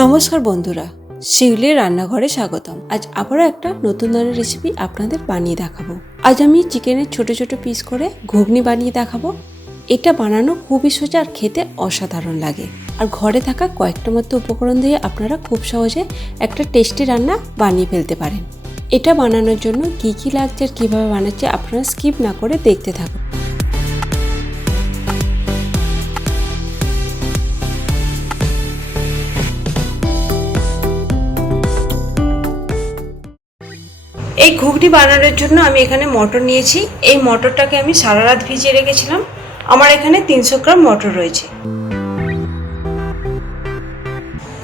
নমস্কার বন্ধুরা, শিউলির রান্নাঘরে স্বাগতম। আজ আবারও একটা নতুন ধরনের রেসিপি আপনাদের বানিয়ে দেখাবো। আজ আমি চিকেনের ছোট ছোট পিস করে ঘুগনি বানিয়ে দেখাবো। এটা বানানো খুবই সোজা আর খেতে অসাধারণ লাগে। আর ঘরে থাকা কয়েকটা মাত্র উপকরণ দিয়ে আপনারা খুব সহজে একটা টেস্টি রান্না বানিয়ে ফেলতে পারেন। এটা বানানোর জন্য কী কী লাগছে আর কীভাবে বানাচ্ছে আপনারা স্কিপ না করে দেখতে থাকুন। এই ঘুগনি বানানোর জন্য আমি এখানে মটর নিয়েছি। এই মটরটাকে আমি সারা রাত ভিজিয়ে রেখেছিলাম। আমার এখানে 300 গ্রাম মটর রয়েছে।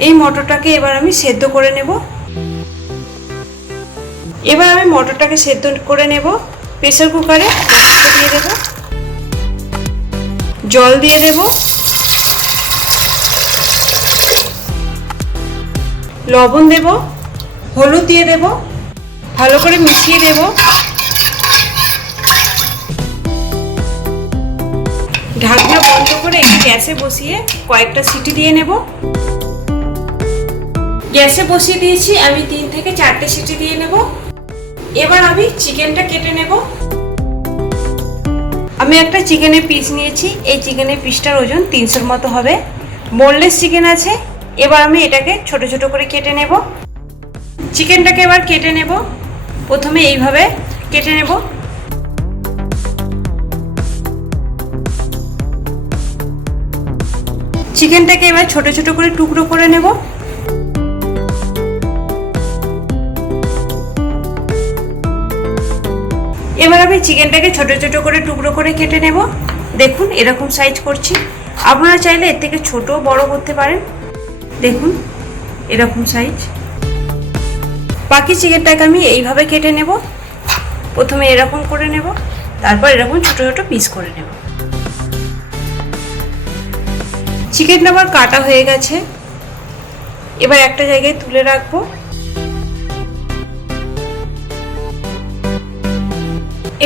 এই মটরটাকে এবার আমি সেদ্ধ করে নেব। এবার আমি মটরটাকে সেদ্ধ করে নেব। প্রেসার কুকারে দিয়ে দেব, জল দিয়ে দেব, লবণ দেব, হলুদ দিয়ে দেব, ভালো করে মিশিয়ে দেব। ঢাকনা বন্ধ করে গ্যাসে বসিয়ে কয়েকটা সিটি দিয়ে নেব। গ্যাসে বসিয়ে দিয়েছি, আমি 3 থেকে 4টে সিটি দিয়ে নেব। এবার আমি চিকেনটা কেটে নেব। আমি একটা চিকেনের পিস নিয়েছি। এই চিকেনের পিসটার ওজন 300-র মতো হবে। বোনলেস চিকেন আছে। এবার আমি এটাকে ছোট ছোট করে কেটে নেব। চিকেনটাকে এবার কেটে নেব। প্রথমে এইভাবে কেটে নেব। চিকেনটাকে এবার ছোট ছোট করে টুকরো করে নেব। এবার আমি চিকেনটাকে ছোট ছোট করে টুকরো করে কেটে নেব। দেখুন এরকম সাইজ করছি। আপনারা চাইলে এর থেকে ছোট বড় করতে পারেন। দেখুন এরকম সাইজ। বাকি চিকেনটাকে আমি এইভাবে কেটে নেব। প্রথমে এরকম করে নেব, তারপর এরকম ছোট ছোট পিস করে নেব। চিকেনটা আমার কাটা হয়ে গেছে। এবার একটা জায়গায় তুলে রাখবো।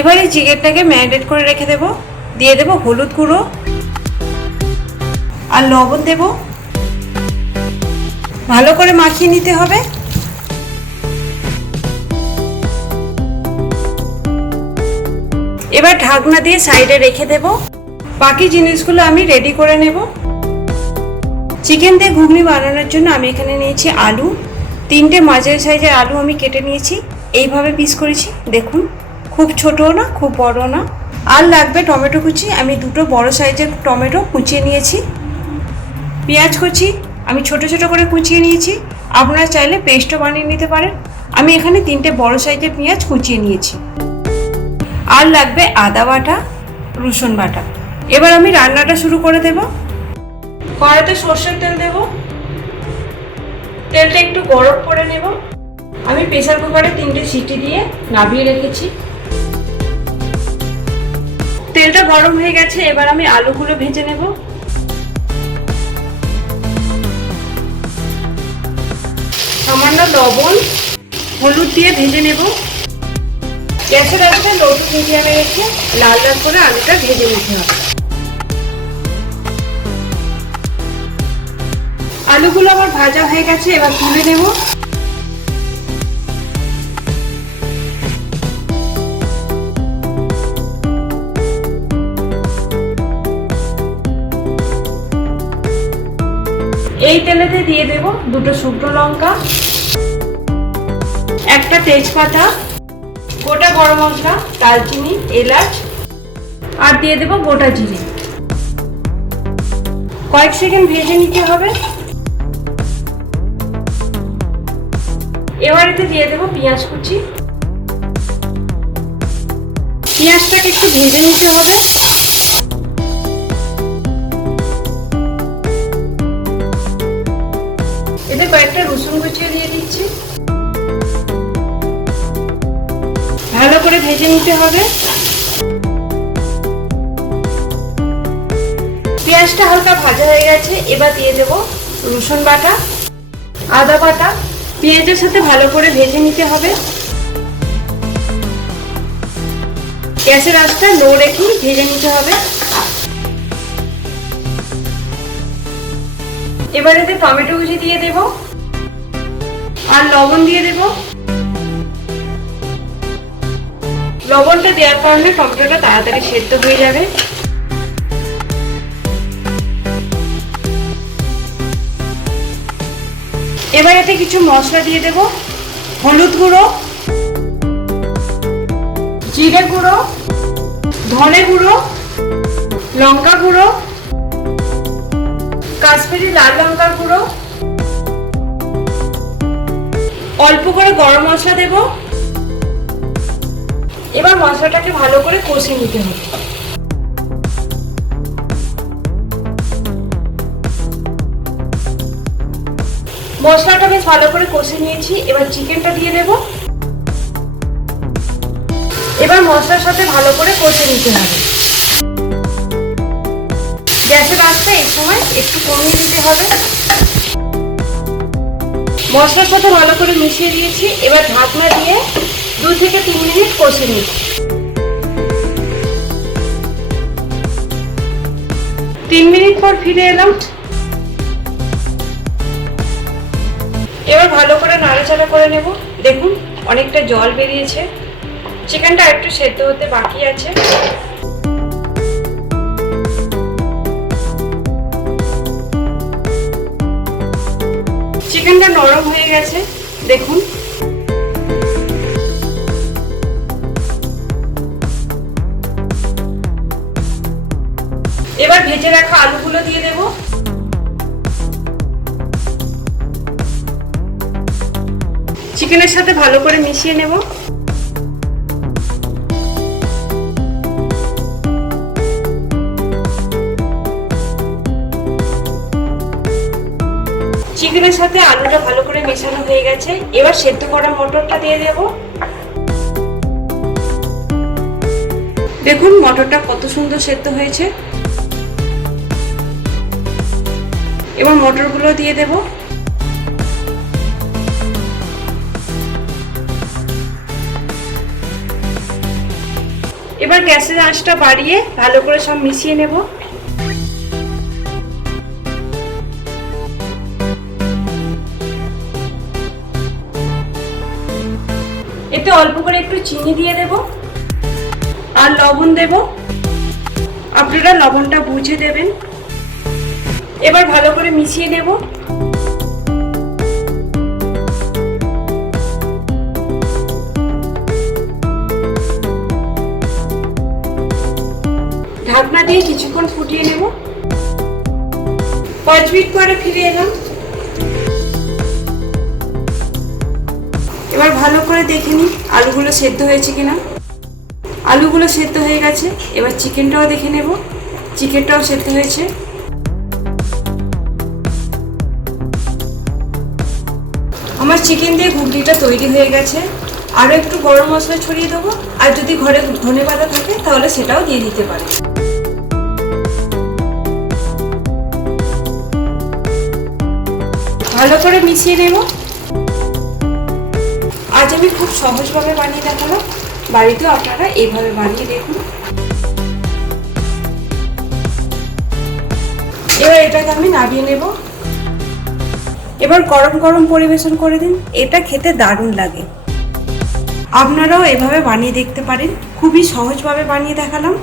এবার এই চিকেনটাকে ম্যারিনেট করে রেখে দেব। দিয়ে দেব হলুদ গুঁড়ো আর লবণ দেব। ভালো করে মাখিয়ে নিতে হবে। এবার ঢাকনা দিয়ে সাইডে রেখে দেব। বাকি জিনিসগুলো আমি রেডি করে নেব। চিকেন দিয়ে ঘুগনি বানানোর জন্য আমি এখানে নিয়েছি আলু। 3টে মাঝারি সাইজের আলু আমি কেটে নিয়েছি। এইভাবে পিস করেছি। দেখুন খুব ছোটও না খুব বড়ও না। আর লাগবে টমেটো কুচি। আমি 2টো বড় সাইজের টমেটো কুচিয়ে নিয়েছি। পেঁয়াজ কুচি আমি ছোট ছোট করে কুচিয়ে নিয়েছি। আপনারা চাইলে পেস্টও বানিয়ে নিতে পারেন। আমি এখানে 3টে বড় সাইজের পেঁয়াজ কুচিয়ে নিয়েছি। আর লাগবে আদা বাটা, রসুন বাটা। এবার আমি রান্নাটা শুরু করে দেব। কড়াইতে সরষের তেল দেব। তেলটা একটু গরম করে নেব। আমি প্রেসার কুকারে 3টে সিটি দিয়ে নামিয়ে রেখেছি। তেলটা গরম হয়ে গেছে। এবার আমি আলুগুলো ভেজে নেব। সামান্য লবণ, হলুদ দিয়ে ভেজে নেব। গ্যাসের আঁচটা লো টু মিডিয়ামে রেখে লাল লাল করে আলুটা ভেজে নিতে হবে। আলুগুলো আমার ভাজা হয়ে গেছে। এবার তুলে নেব। এই তেলেতে দিয়ে দেব 2টো শুকনো লঙ্কা, একটা তেজপাতা, গোটা গরম মশলা, দারচিনি, এলাচ আর দিয়ে দেব গোটা জিরে। কয়েক সেকেন্ড ভেজে নিতে হবে। এবার এতে দিয়ে দেব পেঁয়াজ কুচি। পেঁয়াজটাকে একটু ভেজে নিতে হবে। এতে কয়েকটা রসুন কুচিয়ে দিয়ে দিচ্ছি। ভালো করে ভেজে নিতে হবে। পেঁয়াজটা হালকা ভাজা হয়ে গেছে। এবার দিয়ে দেব রসুন বাটা, আদা বাটা। পেঁয়াজের সাথে ভালো করে ভেজে নিতে হবে। গ্যাসের আঁচটা লো রেখে ভেজে নিতে হবে। এবার এতে টমেটো কুচি দিয়ে দেব আর লবণ দিয়ে দেব। লবণটা দেওয়ার কারণে টমেটোটা তাড়াতাড়ি সেদ্ধ হয়ে যাবে। এবার এতে কিছু মশলা দিয়ে দেব। হলুদ গুঁড়ো, জিরে গুঁড়ো, ধনে গুঁড়ো, লঙ্কা গুঁড়ো, কাশ্মীরি লাল লঙ্কার গুঁড়ো, অল্প করে গরম মশলা দেব। এবার মশলাটাকে ভালো করে কষে নিতে হবে। মশলাটা বেশ ভালো করে কষে নিয়েছি। এবার চিকেনটা দিয়ে দেব। এবার মশলার সাথে ভালো করে কষে নিতে হবে। গ্যাসের আঁচটা এই সময় একটু কমিয়ে দিতে হবে। মশলার সাথে ভালো করে মিশিয়ে দিয়েছি। এবার ঢাকনা দিয়ে 2 থেকে 3 মিনিট কষে নিচ্ছি। 3 মিনিট পর ফিরে এলাম। এবার ভালো করে নাড়াচাড়া করে নেব। দেখুন অনেকটা জল বেরিয়েছে। চিকেনটা একটু সেদ্ধ হতে বাকি আছে। চিকেনটা নরম হয়ে গেছে দেখুন। এবার ভেজে রাখা আলুগুলো দিয়ে দেব। চিকেনের সাথে ভালো করে মিশিয়ে নেব। চিকেনের সাথে আলুটা ভালো করে মেশানো হয়ে গেছে। এবার সেদ্ধ করা মটরটা দিয়ে দেব। দেখুন মটরটা কত সুন্দর সেদ্ধ হয়েছে। এবার মটরগুলো দিয়ে দেব। এবার গ্যাসের আঁচটা বাড়িয়ে ভালো করে সব মিশিয়ে নেব। এতে অল্প করে একটু চিনি দিয়ে দেব আর লবণ দেব। আপনারা লবণটা বুঝে দেবেন। এবার ভালো করে মিশিয়ে নেব। ঢাকনা দিয়ে কিছুক্ষণ ফুটিয়ে নেব। 5 মিনিট পরে ফিরে এলাম। এবার ভালো করে দেখে নিই আলুগুলো সেদ্ধ হয়েছে কিনা। আলুগুলো সেদ্ধ হয়ে গেছে। এবার চিকেনটাও দেখে নেব। চিকেনটাও সেদ্ধ হয়েছে। আমার চিকেন দিয়ে ঘুগনিটা তৈরি হয়ে গেছে। আরও একটু গরম মশলা ছড়িয়ে দেবো। আর যদি ঘরে ধনেপাতা থাকে তাহলে সেটাও দিয়ে দিতে পারি। ভালো করে মিশিয়ে নেব। আজ আমি খুব সহজভাবে বানিয়ে দেখালাম। বাড়িতেও আপনারা এইভাবে বানিয়ে দেখুন। এবার এটাকে আমি নামিয়ে নেব। এবার গরম গরম পরিবেশন করে দিন। এটা খেতে দারুণ লাগে। আপনারাও এভাবে বানিয়ে দেখতে পারেন। খুবই সহজভাবে বানিয়ে দেখালাম।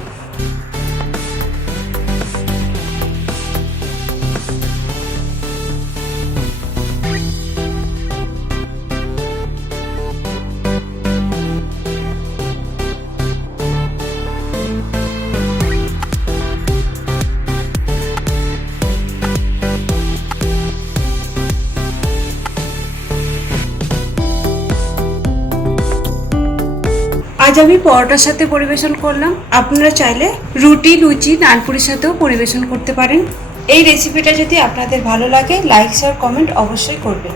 আজ আমি পরোটার সাথে পরিবেশন করলাম। আপনারা চাইলে রুটি, লুচি, নানপুরির সাথেও পরিবেশন করতে পারেন। এই রেসিপিটা যদি আপনাদের ভালো লাগে লাইক, শেয়ার, কমেন্ট অবশ্যই করবেন।